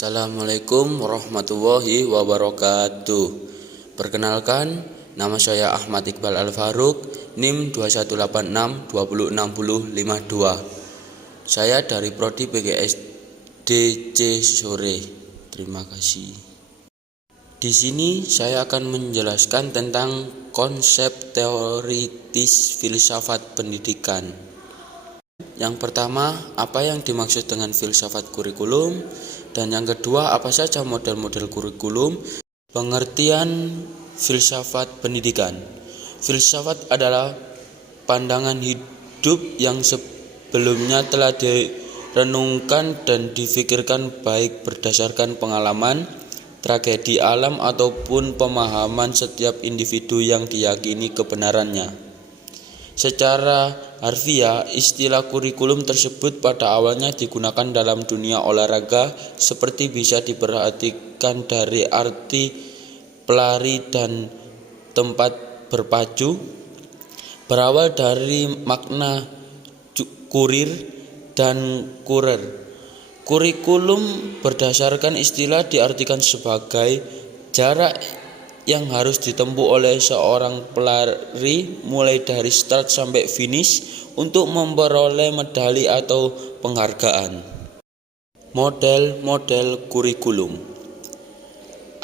Assalamualaikum warahmatullahi wabarakatuh. Perkenalkan, nama saya Ahmad Iqbal Al-Faruq, NIM 2186206052. Saya dari Prodi PGSD Sore. Terima kasih. Di sini saya akan menjelaskan tentang konsep teoritis filsafat pendidikan. Yang pertama, apa yang dimaksud dengan filsafat kurikulum? Dan yang kedua, apa saja model-model kurikulum? Pengertian filsafat pendidikan. Filsafat adalah pandangan hidup yang sebelumnya telah direnungkan dan difikirkan baik berdasarkan pengalaman, tragedi alam ataupun pemahaman setiap individu yang diyakini kebenarannya. Secara harfiah, istilah kurikulum tersebut pada awalnya digunakan dalam dunia olahraga seperti bisa diperhatikan dari arti pelari dan tempat berpacu. Berawal dari makna kurir dan kurer. Kurikulum berdasarkan istilah diartikan sebagai jarak yang harus ditempuh oleh seorang pelari mulai dari start sampai finish untuk memperoleh medali atau penghargaan. Model-model kurikulum.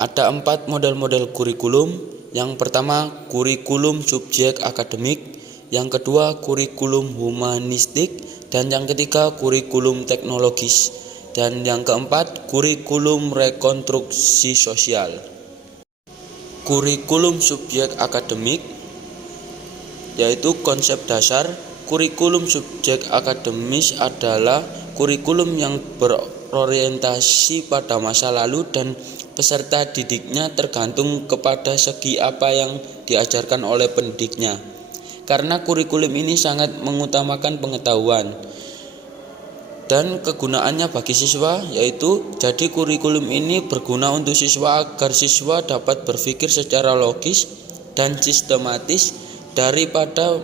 Ada 4 model-model kurikulum. Yang pertama, kurikulum subjek akademik. Yang kedua, kurikulum humanistik. Dan yang ketiga, kurikulum teknologis. Dan yang keempat, kurikulum rekonstruksi sosial. Kurikulum subjek akademik yaitu konsep dasar. Kurikulum subjek akademis adalah kurikulum yang berorientasi pada masa lalu dan peserta didiknya tergantung kepada segi apa yang diajarkan oleh pendidiknya. Karena kurikulum ini sangat mengutamakan pengetahuan dan kegunaannya bagi siswa, yaitu jadi kurikulum ini berguna untuk siswa agar siswa dapat berpikir secara logis dan sistematis daripada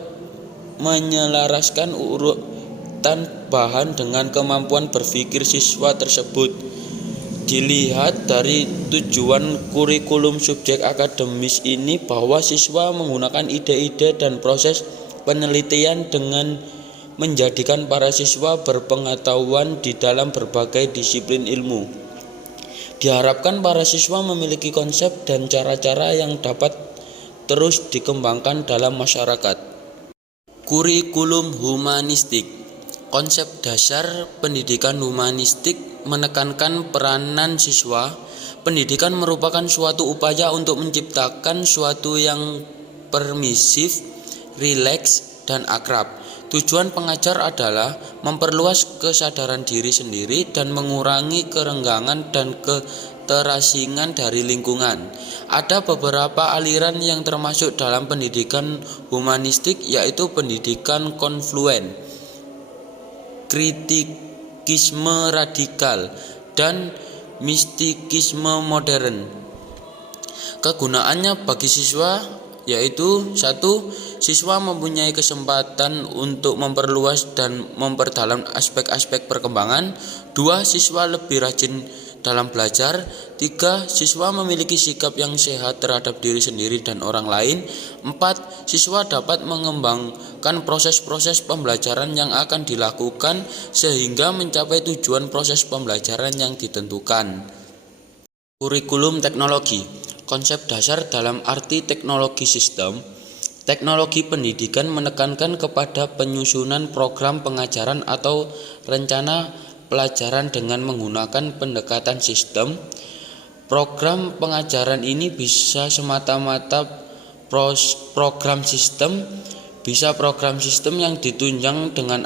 menyelaraskan urutan bahan dengan kemampuan berpikir siswa tersebut. Dilihat dari tujuan kurikulum subjek akademis ini bahwa siswa menggunakan ide-ide dan proses penelitian dengan menjadikan para siswa berpengetahuan di dalam berbagai disiplin ilmu. Diharapkan para siswa memiliki konsep dan cara-cara yang dapat terus dikembangkan dalam masyarakat. Kurikulum humanistik. Konsep dasar pendidikan humanistik menekankan peranan siswa. Pendidikan merupakan suatu upaya untuk menciptakan suatu yang permisif, rileks, dan akrab. Tujuan pengajar adalah memperluas kesadaran diri sendiri dan mengurangi kerenggangan dan keterasingan dari lingkungan. Ada beberapa aliran yang termasuk dalam pendidikan humanistik, yaitu pendidikan konfluen, kritikisme radikal, dan mistikisme modern. Kegunaannya bagi siswa yaitu 1. Siswa mempunyai kesempatan untuk memperluas dan memperdalam aspek-aspek perkembangan. 2. Siswa lebih rajin dalam belajar. 3. Siswa memiliki sikap yang sehat terhadap diri sendiri dan orang lain. 4. Siswa dapat mengembangkan proses-proses pembelajaran yang akan dilakukan sehingga mencapai tujuan proses pembelajaran yang ditentukan. Kurikulum teknologi. Konsep dasar dalam arti teknologi sistem. Teknologi pendidikan menekankan kepada penyusunan program pengajaran atau rencana pelajaran dengan menggunakan pendekatan sistem. Program pengajaran ini bisa semata-mata program sistem, bisa program sistem yang ditunjang dengan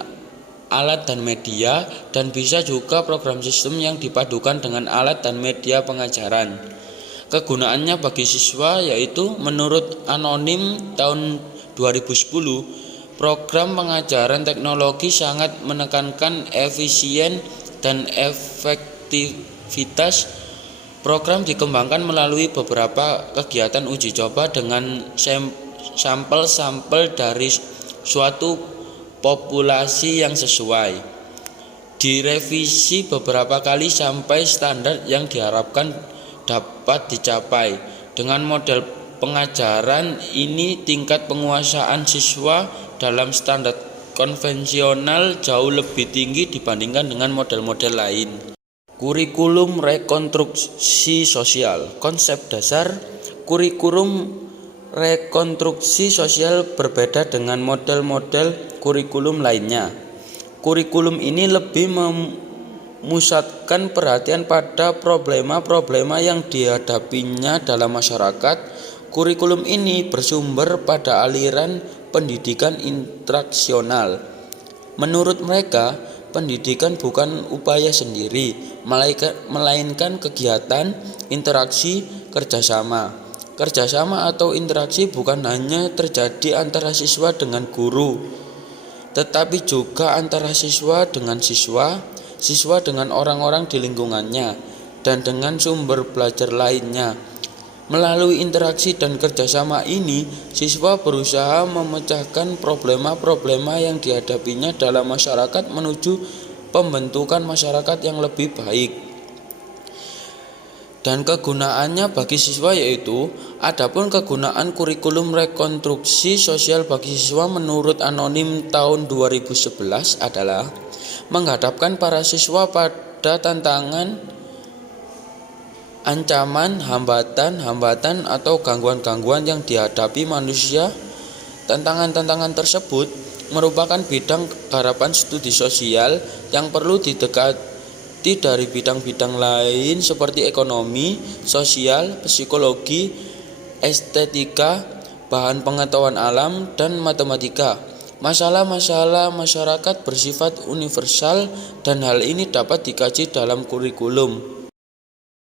alat dan media, dan bisa juga program sistem yang dipadukan dengan alat dan media pengajaran. Kegunaannya bagi siswa yaitu menurut Anonim tahun 2010, program pengajaran teknologi sangat menekankan efisien dan efektivitas. Program dikembangkan melalui beberapa kegiatan uji coba dengan sampel-sampel dari suatu populasi yang sesuai. direvisi beberapa kali sampai standar yang diharapkan dapat dicapai. Dengan model pengajaran ini, tingkat penguasaan siswa dalam standar konvensional jauh lebih tinggi dibandingkan dengan model-model lain. Kurikulum rekonstruksi sosial. Konsep dasar kurikulum rekonstruksi sosial berbeda dengan model-model kurikulum lainnya. Kurikulum ini lebih memusatkan perhatian pada problema-problema yang dihadapinya dalam masyarakat. Kurikulum ini bersumber pada aliran pendidikan interaksional. Menurut mereka, pendidikan bukan upaya sendiri, melainkan kegiatan, interaksi, kerjasama. Kerjasama atau interaksi bukan hanya terjadi antara siswa dengan guru, tetapi juga antara siswa dengan siswa, siswa dengan orang-orang di lingkungannya, dan dengan sumber belajar lainnya. Melalui interaksi dan kerjasama ini, siswa berusaha memecahkan problema-problema yang dihadapinya dalam masyarakat menuju pembentukan masyarakat yang lebih baik. Dan kegunaannya bagi siswa yaitu, adapun kegunaan kurikulum rekonstruksi sosial bagi siswa menurut Anonim tahun 2011 adalah menghadapkan para siswa pada tantangan, ancaman, hambatan atau gangguan-gangguan yang dihadapi manusia. Tantangan-tantangan tersebut merupakan bidang garapan studi sosial yang perlu didekati dari bidang-bidang lain seperti ekonomi, sosial, psikologi, estetika, bahan pengetahuan alam, dan matematika. Masalah-masalah masyarakat bersifat universal dan hal ini dapat dikaji dalam kurikulum.